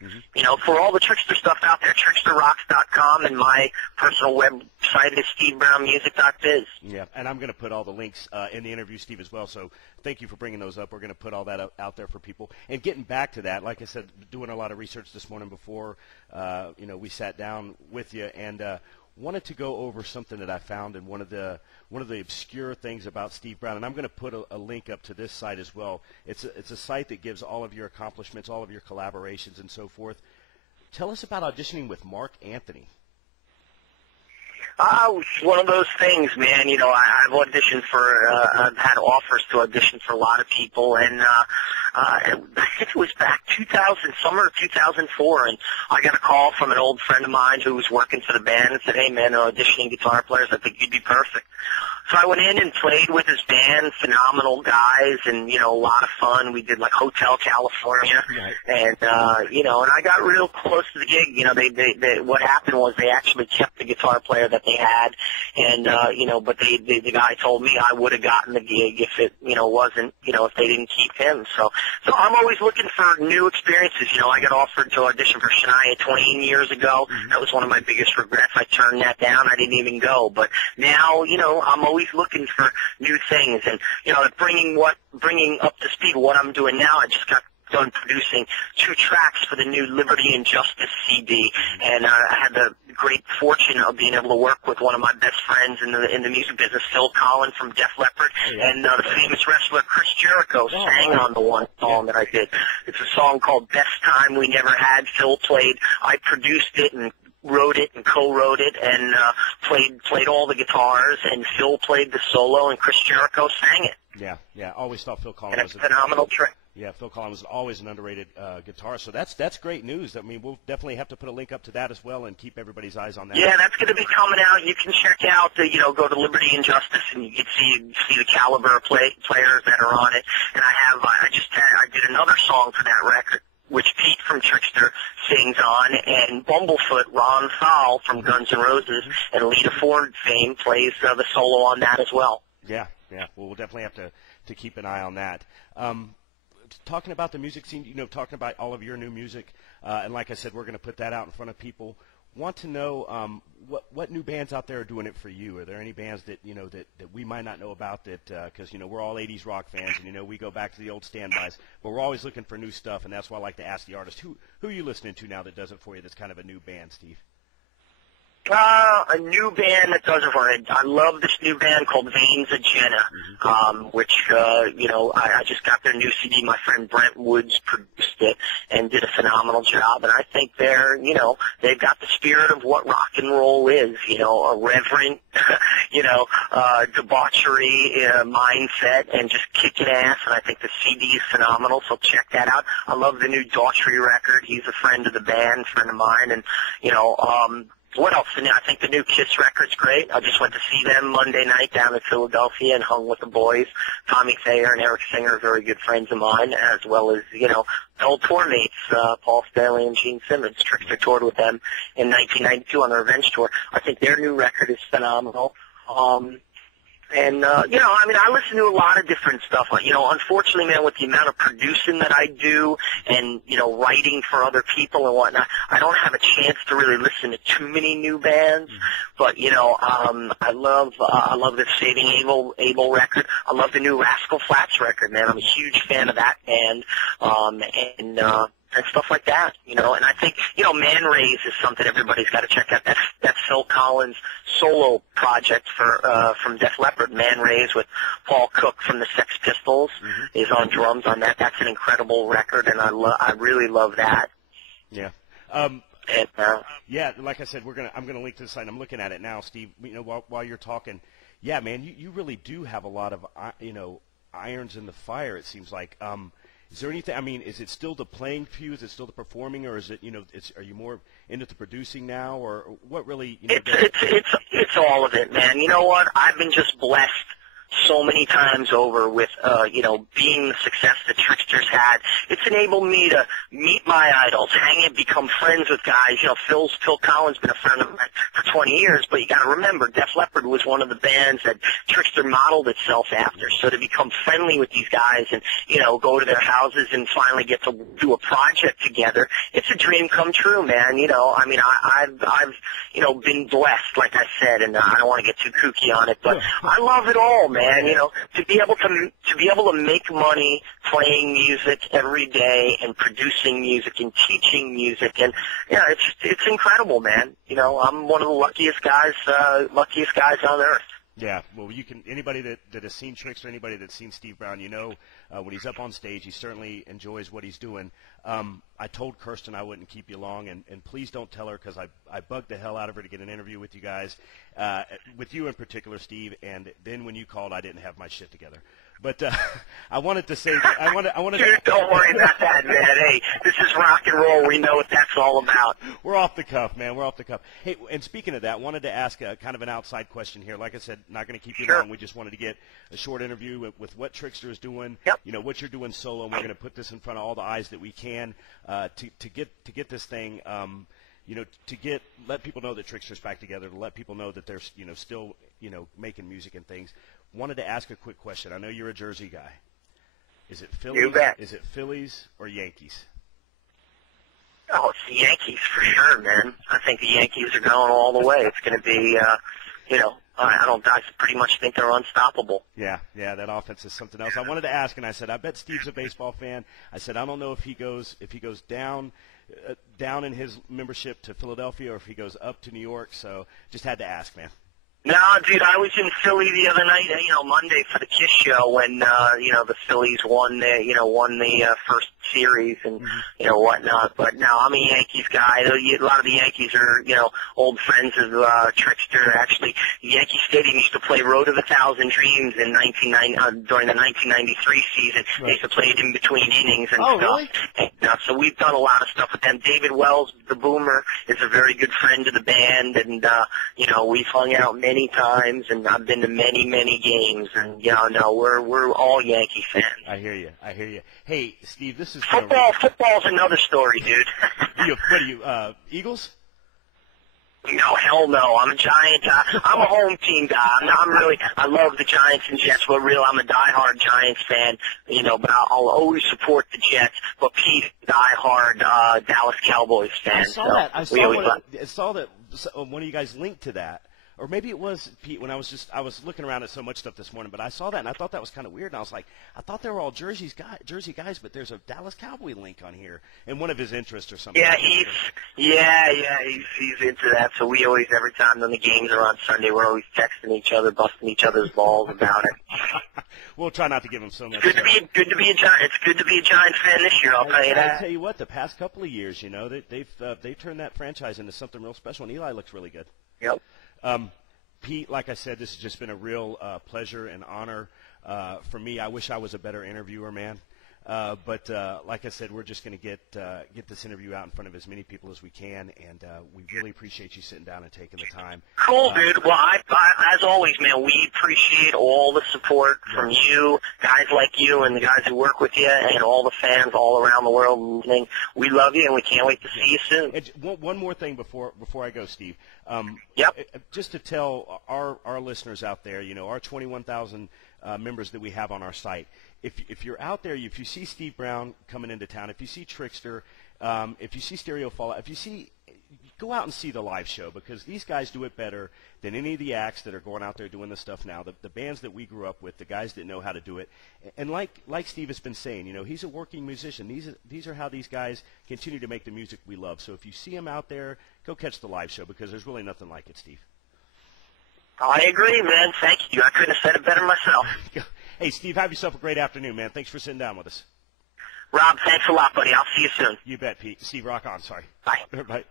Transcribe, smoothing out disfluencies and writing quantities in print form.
You know, for all the Trixter stuff out there, TrixterRocks.com, and my personal website is SteveBrownMusic.biz. Yeah, and I'm going to put all the links in the interview, Steve, as well, so thank you for bringing those up. We're going to put all that out there for people. And getting back to that, like I said, doing a lot of research this morning before, we sat down with you, and wanted to go over something that I found in one of the obscure things about Steve Brown, and I'm going to put a link up to this site as well. It's a site that gives all of your accomplishments, all of your collaborations, and so forth. Tell us about auditioning with Mark Anthony. It's one of those things, man. You know, I've auditioned for, I've had offers to audition for a lot of people, and I think it was back summer of 2004, and I got a call from an old friend of mine who was working for the band and said, "Hey, man, they're auditioning guitar players. I think you'd be perfect." So I went in and played with his band, phenomenal guys, and, you know, a lot of fun. We did, like, Hotel California, and, and I got real close to the gig. You know, what happened was they actually kept the guitar player that they had, and, but the guy told me I would have gotten the gig if it, wasn't, if they didn't keep him. So I'm always looking for new experiences. You know, I got offered to audition for Shania Twain years ago. That was one of my biggest regrets. I turned that down. I didn't even go. But now, I'm always looking for new things, and bringing up to speed what I'm doing now. I just got done producing 2 tracks for the new Liberty and Justice CD, and I had the great fortune of being able to work with one of my best friends in the music business, Phil Collins from Def Leppard, and the famous wrestler Chris Jericho sang on the one song that I did. It's a song called Best Time We Never Had. Phil played, I produced it and wrote it and co-wrote it, and played all the guitars, and Phil played the solo, and Chris Jericho sang it. Yeah. Always thought Phil Collins was a phenomenal track. Yeah, Phil Collins was always an underrated guitarist. So that's great news. I mean, we'll definitely have to put a link up to that as well and keep everybody's eyes on that. Yeah, that's going to be coming out. You can check out go to Liberty and Justice, and you can see the caliber of players that are on it. And I did another song for that record, which Pete from Trixter sings on, and Bumblefoot, Ron Thal from Guns N' Roses, and Lita Ford fame plays the solo on that as well. Yeah. Well, we'll definitely have to keep an eye on that. Talking about the music scene, talking about all of your new music, and like I said, we're going to put that out in front of people. Want to know what new bands out there are doing it for you? Are there any bands that that we might not know about that? Because we're all '80s rock fans, and we go back to the old standbys, but we're always looking for new stuff, and that's why I like to ask the artist, who are you listening to now that does it for you? That's kind of a new band, Steve. A new band that does it for it. I love this new band called Veins of Jenna, which, I just got their new CD. My friend Brent Woods produced it and did a phenomenal job. And I think they've got the spirit of what rock and roll is, a reverent, debauchery mindset and just kicking ass. And I think the CD is phenomenal, so check that out. I love the new Daughtry record. He's a friend of the band, friend of mine. And, what else? I think the new Kiss record's great. I just went to see them Monday night down in Philadelphia and hung with the boys. Tommy Thayer and Eric Singer are very good friends of mine, as well as, old tour mates, Paul Stanley and Gene Simmons. Trixter toured with them in 1992 on the Revenge Tour. I think their new record is phenomenal. I listen to a lot of different stuff. Unfortunately, man, with the amount of producing that I do and, writing for other people and whatnot, I don't have a chance to really listen to too many new bands. But, I love the Saving Abel record. I love the new Rascal Flatts record, man. I'm a huge fan of that band. And stuff like that, and I think, Man Raise is something everybody's got to check out. That's Phil Collins' solo project from Def Leppard. Man Raise with Paul Cook from the Sex Pistols is on drums on that. That's an incredible record, and I really love that. Yeah. Like I said, I'm gonna link to the site. I'm looking at it now, Steve. While you're talking, yeah, man, you really do have a lot of irons in the fire. It seems like. Is there anything? I mean, is it still the playing for you? Is it still the performing, or is it are you more into the producing now, or what really? It's all of it, man. You know what? I've been just blessed so many times over with, being the success that Trixter's had. It's enabled me to meet my idols, hang and become friends with guys. Phil Collins been a friend of mine for 20 years, but you got to remember, Def Leppard was one of the bands that Trixter modeled itself after. So to become friendly with these guys and, go to their houses and finally get to do a project together, it's a dream come true, man. I've been blessed, like I said, and I don't want to get too kooky on it, but I love it all, man. To be able to make money playing music every day and producing music and teaching music, and it's incredible, man. I'm one of the luckiest guys on earth. Yeah, well, anybody that has seen Trixter, anybody that's seen Steve Brown, when he's up on stage, he certainly enjoys what he's doing. I told Kirsten I wouldn't keep you long, and please don't tell her, because I bugged the hell out of her to get an interview with you guys, with you in particular, Steve, and then when you called, I didn't have my shit together. But I wanted to say, Dude, don't worry about that, man. Hey, this is rock and roll. We know what that's all about. We're off the cuff, man. We're off the cuff. Hey, and speaking of that, wanted to ask kind of an outside question here. Like I said, not going to keep you long. We just wanted to get a short interview with what Trixter is doing. Yep. What you're doing solo. And we're going to put this in front of all the eyes that we can to get this thing. Let people know that Trixter's back together. To let people know that they're still making music and things. Wanted to ask a quick question. I know you're a Jersey guy. Is it Phillies? You bet. Is it Phillies or Yankees? Oh, it's the Yankees for sure, man. I think the Yankees are going all the way. It's going to be, I pretty much think they're unstoppable. Yeah, that offense is something else. I wanted to ask, and I said, I bet Steve's a baseball fan. I said, I don't know if he goes down in his membership to Philadelphia or if he goes up to New York. So just had to ask, man. No, dude, I was in Philly the other night, Monday for the Kiss show when, the Phillies won the first series and, whatnot. But no, I'm a Yankees guy. A lot of the Yankees are, old friends of Trixter. Actually, Yankee Stadium used to play Road of a Thousand Dreams in during the 1993 season. Right. They used to play it in between innings and stuff. Really? And, so we've done a lot of stuff with them. David Wells, the Boomer, is a very good friend of the band, and, we've hung out many times, and I've been to many, many games, and we're all Yankee fans. I hear you. Hey, Steve, this is Football's another story, dude. What are you, Eagles? No, hell no. I'm a Giant. I'm a home team guy. I love the Giants and Jets, but I'm a diehard Giants fan, but I'll always support the Jets, but Pete's a diehard Dallas Cowboys fan. I saw that one of you guys linked to that. Or maybe it was Pete when I was looking around at so much stuff this morning, but I saw that and I thought that was kind of weird. And I was like, I thought they were all Jersey guys, but there's a Dallas Cowboy link on here and one of his interests or something. Yeah, he's into that. So we always, every time when the games are on Sunday, we're always texting each other, busting each other's balls about it. We'll try not to give him so much. Good to be a Giant. It's good to be a Giants fan this year. I'll tell you that. I tell you what, the past couple of years, they've turned that franchise into something real special, and Eli looks really good. Yep. Pete, like I said, this has just been a real pleasure and honor for me. I wish I was a better interviewer, man. But like I said, we're just going to get this interview out in front of as many people as we can, and we really appreciate you sitting down and taking the time. Cool, dude. Well, as always, man, we appreciate all the support from you, guys like you, and the guys who work with you, and all the fans all around the world listening. We love you, and we can't wait to see you soon. And one more thing before I go, Steve. Yep. Just to tell our listeners out there, our 21,000 members that we have on our site. If you're out there, if you see Steve Brown coming into town, if you see Trixter, if you see Stereo Fallout, go out and see the live show, because these guys do it better than any of the acts that are going out there doing this stuff now. The bands that we grew up with, the guys that know how to do it, and like Steve has been saying, he's a working musician. These are how these guys continue to make the music we love. So if you see them out there, go catch the live show, because there's really nothing like it, Steve. I agree, man. Thank you. I couldn't have said it better myself. Hey, Steve, have yourself a great afternoon, man. Thanks for sitting down with us. Rob, thanks a lot, buddy. I'll see you soon. You bet, Pete. Steve, rock on. Sorry. Bye. Bye.